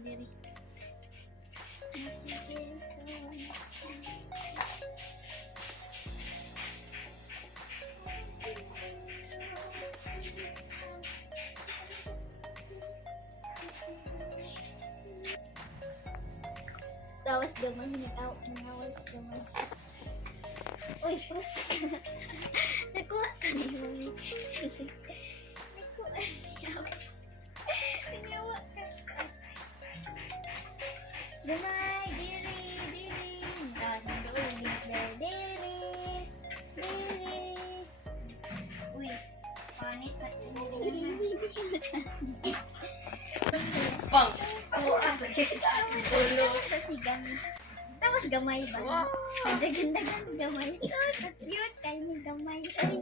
diri. Sige. Tawas gamay, nawas gamay. Uy, pusa ka. Nakuha ka ni Mami. Nakuha niya. Pinawa ka. Gamay, diri. Diri. Uy, panit na siya. Diri. Bang! Kasi gamay. Tapos gamay ba? Wow! Ang dagan-dagan gamay. Cute! Kayo ni gamay. Ay.